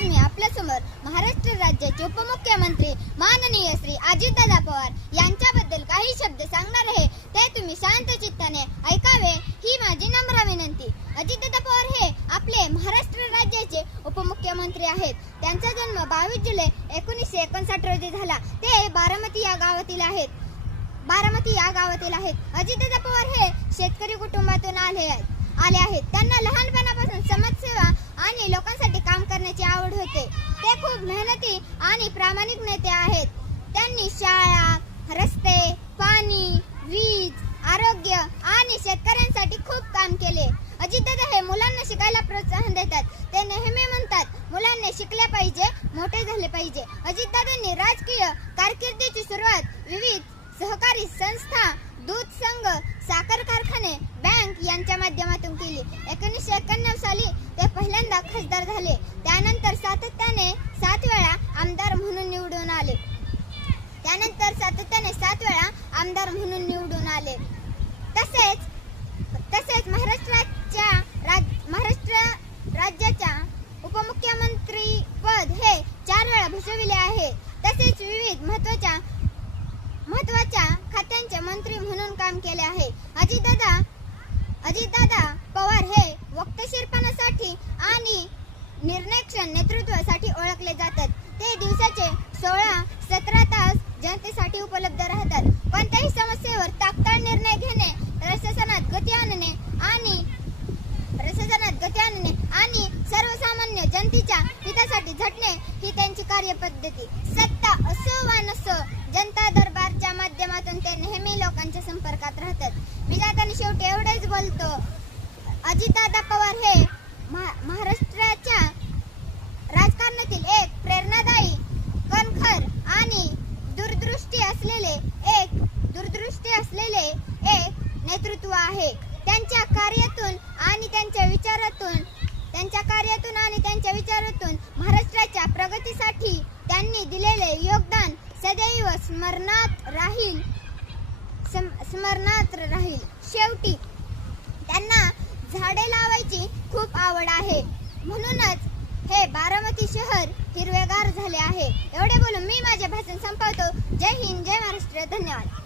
आज मी आपल्यासमोर महाराष्ट्र राज्याचे उपमुख्यमंत्री माननीय श्री अजितदादा पवार यांच्याबद्दल काही शब्द सांगणार आहे ते तुम्ही शांत चित्ताने ऐकावे ही माझी नम्र विनंती. अजितदादा पवार हे आपले महाराष्ट्र राज्याचे उपमुख्यमंत्री आहेत. त्यांचा जन्म बावीस जुलै एकोणीसशे एकोणसाठ रोजी झाला. ते बारामती या गावातील आहेत. बारामती या गावातील आहेत. अजितदादा पवार हे शेतकरी कुटुंबातून आले आहेत. आले आहेत. त्यांना लहानपणापासून समाजसेवा आणि लोकांसाठी काम करण्याची आवड होते ते खूप मेहनती आणि प्रामाणिक नेते आहेत. त्यांनी शाळा रस्ते पाणी वीज आरोग्य आणि शेतकऱ्यांसाठी खूप काम केले. अजितदादा हे मुलांना शिकायला प्रोत्साहन देतात. ते नेहमी म्हणतात मुलांनी शिकले पाहिजे मोठे झाले पाहिजे. अजितदादांनी राजकीय कारकिर्दीची सुरुवात विविध सहकारी संस्था दूध संघ साखर कारखाने बँक यांच्या माध्यमातून केली. एकोणीसशे एक्याण्णव साली ते पहिल्यांदा खासदार झाले त्यानंतर सातत्याने सात वेळा आमदार म्हणून निवडून आले त्यानंतर सातत्याने सात वेळा आमदार म्हणून निवडून आले. तसेच तसेच महाराष्ट्राच्या राज महाराष्ट्र राज्याच्या उपमुख्यमंत्री पद हे चार वेळा भूषविले आहे. तसेच विविध महत्त्वाच्या महत्त्वाच्या खात्यांचे मंत्री म्हणून काम केले आहे. अजितदादा अजितदादा पवार हे वक्तशीरपणासाठी आणि निर्णयक्षण नेतृत्वासाठी ओळखले जातात. उपलब्ध राहतात. कोणत्याही समस्येवर तात्काळ निर्णय घेणे प्रशासनात गती आणणे आणि प्रशासनात गती आणणे आणि सर्वसामान्य जनतेच्या हितासाठी झटणे ही त्यांची कार्यपद्धती. सत्ता असो वा नसो जनता दरबारच्या माध्यमातून ते नेहमी लोकांच्या संपर्कात राहतात. मी जाताना शेवटी एवढेच बोलतो. अजितदादा पवार हे आहे. त्यांच्या कार्यातून आणि त्यांच्या विचारातून त्यांच्या कार्यातून आणि त्यांच्या विचारातून महाराष्ट्राच्या प्रगतीसाठी त्यांनी दिलेले योगदान सदैव स्मरणात राहील. सम- स्मरणात राहील. शेवटी त्यांना झाडे लावायची खूप आवड आहे. म्हणूनच हे बारामती शहर हिरवेगार झाले आहे. एवढे बोलून मी माझे भाषण संपवतो. जय हिंद जय महाराष्ट्र. धन्यवाद.